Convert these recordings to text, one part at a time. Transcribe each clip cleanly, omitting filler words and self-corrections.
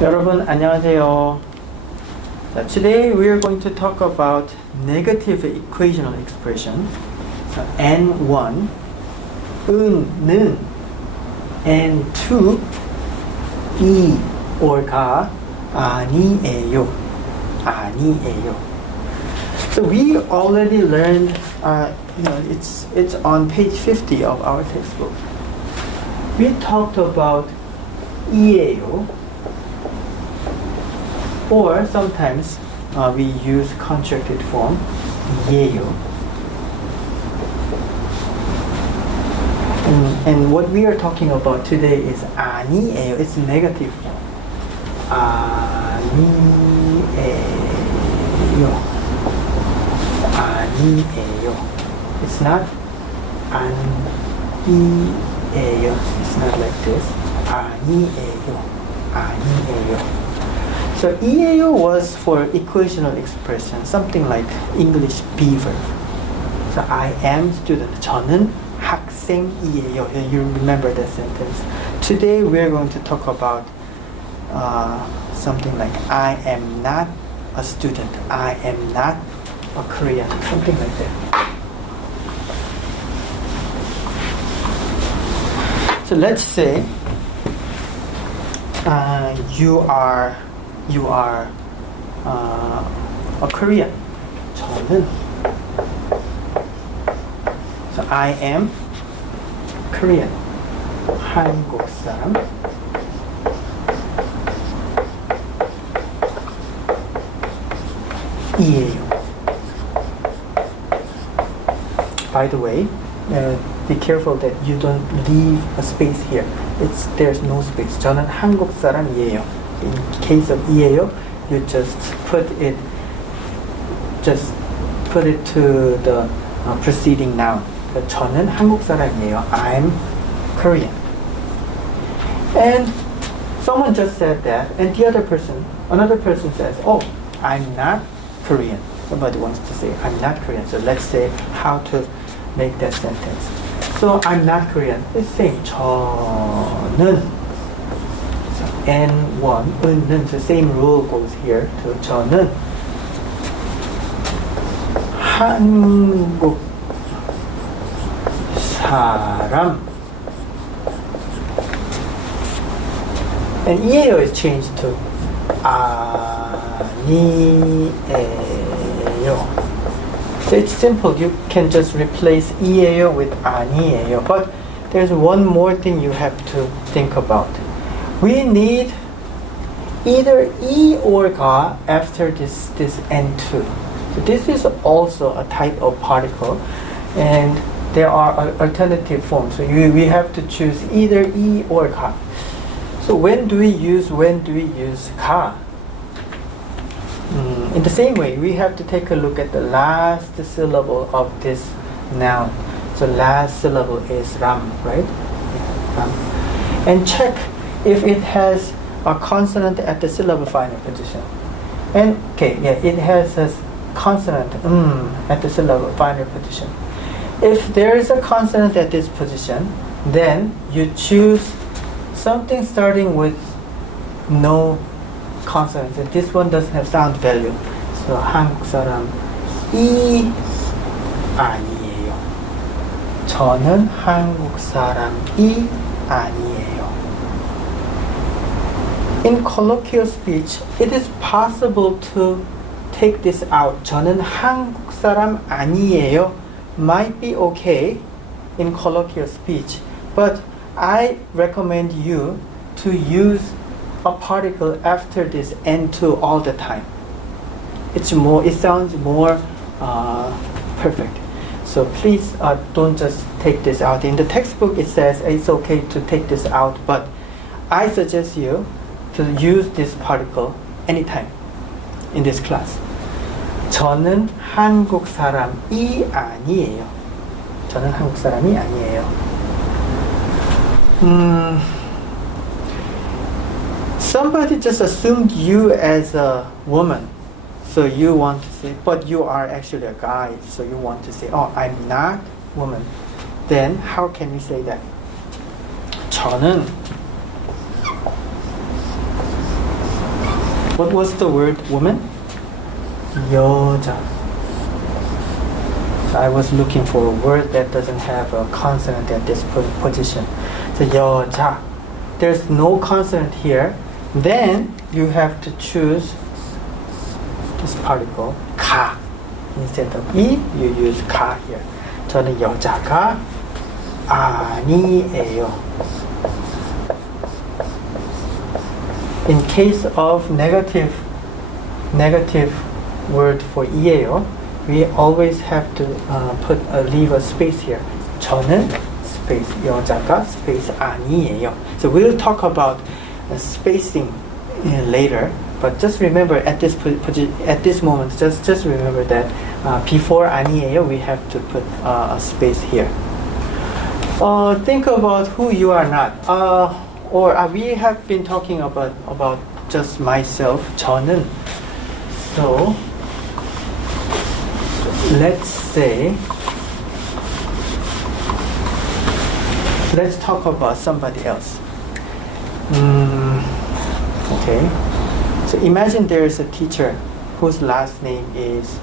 여러분 안녕하세요. Today we are going to talk about negative equational expression. So N1, 은, N2, 이, or가 아니에요. So we already learned, it's on page 50 of our textbook. We talked about 이에요. Or sometimes we use contracted form, 예요. And what we are talking about today is 아니에요. It's negative form. 아니에요. It's not 아니에요. It's not like this. 아니에요. So 이에요 was for equational expression, something like English be verb. So I am student. 저는 학생이에요. You remember that sentence. Today we are going to talk about something like I am not a student. I am not a Korean. Something like that. So let's say you are a Korean. 저는. So I am Korean. 한국 사람. 이에요. By the way, be careful that you don't leave a space here. There's no space. 저는 한국 사람이에요. In case of 이에요, you just put it to the preceding noun. 저는 한국 사람이에요. I'm Korean. And someone just said that, and another person says, oh, I'm not Korean. Somebody wants to say, I'm not Korean. So let's say how to make that sentence. So I'm not Korean. It's same. 저는. So N1, 은은, the same rule goes here to 저는 한국 사람. And 이에요 is changed to 아니에요. So it's simple. You can just replace 이에요 with 아니에요. But there's one more thing you have to think about. We need either 이 or 가 after this N2. So this is also a type of particle, and there are alternative forms. So we have to choose either 이 or 가. So when do we use 가? In the same way, we have to take a look at the last syllable of this noun. So last syllable is ram, right? Ram. And check if it has a consonant at the syllable final position. And it has a consonant at the syllable final position. If there is a consonant at this position, then you choose something starting with no consonants. And this one doesn't have sound value. So 한국 사람이 아니에요. 저는 한국 사람이 아니에요. In colloquial speech, it is possible to take this out. 저는 한국 사람 아니에요. Might be okay in colloquial speech, but I recommend you to use a particle after this N2 all the time. It sounds more perfect. So please don't just take this out. In the textbook it says it's okay to take this out, but I suggest you to use this particle anytime in this class. 저는 한국 사람이 아니에요. 저는 한국 사람이 아니에요. Somebody just assumed you as a woman. So you want to say, but you are actually a guy. So you want to say, oh, I'm not woman. Then how can we say that? 저는 What was the word woman? 여자. So I was looking for a word that doesn't have a consonant at this position. So 여자. There's no consonant here. Then you have to choose this particle 가. Instead of 이, you use 가 here. 저는 여자가 아니에요. In case of negative word for 이에요, we always have to leave a space here. 저는 space 여자가 space 아니에요. So we'll talk about spacing later. But just remember at this moment, just remember that before 아니에요, we have to put a space here. Think about who you are not. We have been talking about just myself, 저는. So let's talk about somebody else. Okay. So imagine there is a teacher whose last name is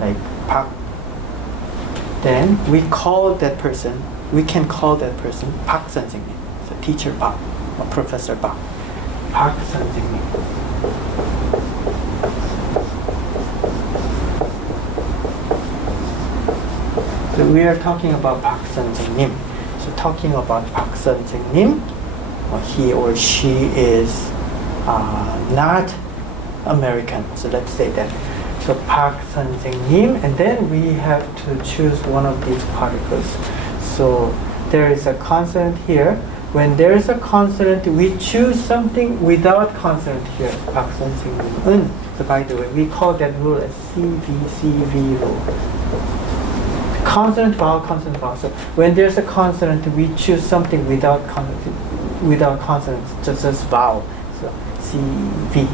like Park. Then we can call that person Park 선생님. So teacher Park or Professor Park. Park 선생님. So we are talking about Park 선생님. So talking about Park 선생님, he or she is not American. So let's say that. So Park 선생님, and then we have to choose one of these particles. So there is a consonant here. When there is a consonant, we choose something without consonant here. Park 선생님은. So by the way, we call that rule as CV rule. Consonant, vowel, consonant, vowel. So when there's a consonant, we choose something without consonant, just as vowel. So CV,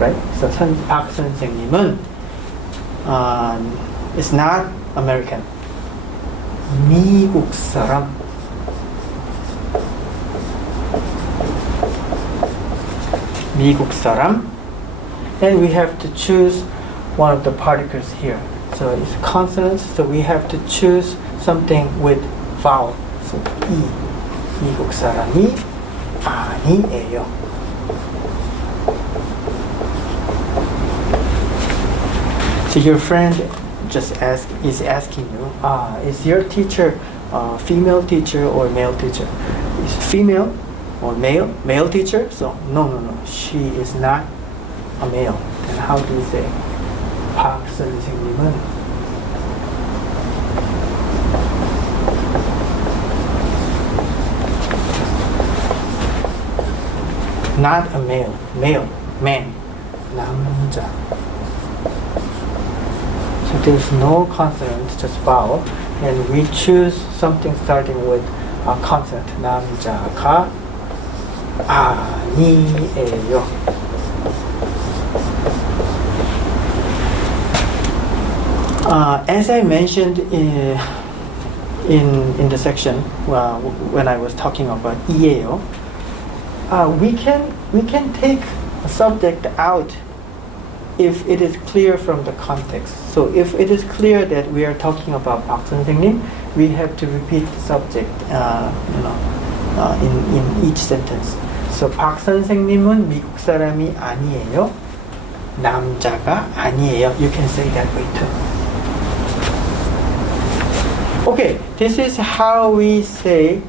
right? So Park 선생님은 is not American. 미국 사람. 미국 사람. And we have to choose one of the particles here. So it's consonants, so we have to choose something with vowel. So 이. 미국 사람이 아니에요. So your friend is asking you, is your teacher female teacher or male teacher? Is female or male teacher? So no, she is not a male. Then how do you say? 박 선생님은 not a male, man, 남자. So there's no consonant, just vowel, and we choose something starting with a consonant. 남자가 아니에요. As I mentioned in the section when I was talking about 이에요, we can take a subject out if it is clear from the context. So if it is clear that we are talking about 박 선생님, we have to repeat the subject, in each sentence. So 박 선생님은 미국 사람이 아니에요. 남자가 아니에요. You can say that way too. Okay, this is how we say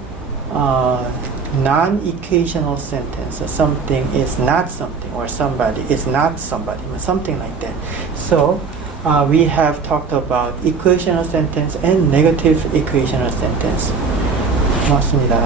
non-equational sentence. So something is not something, or somebody is not somebody, something like that. So we have talked about equational sentence and negative equational sentence. 고맙습니다.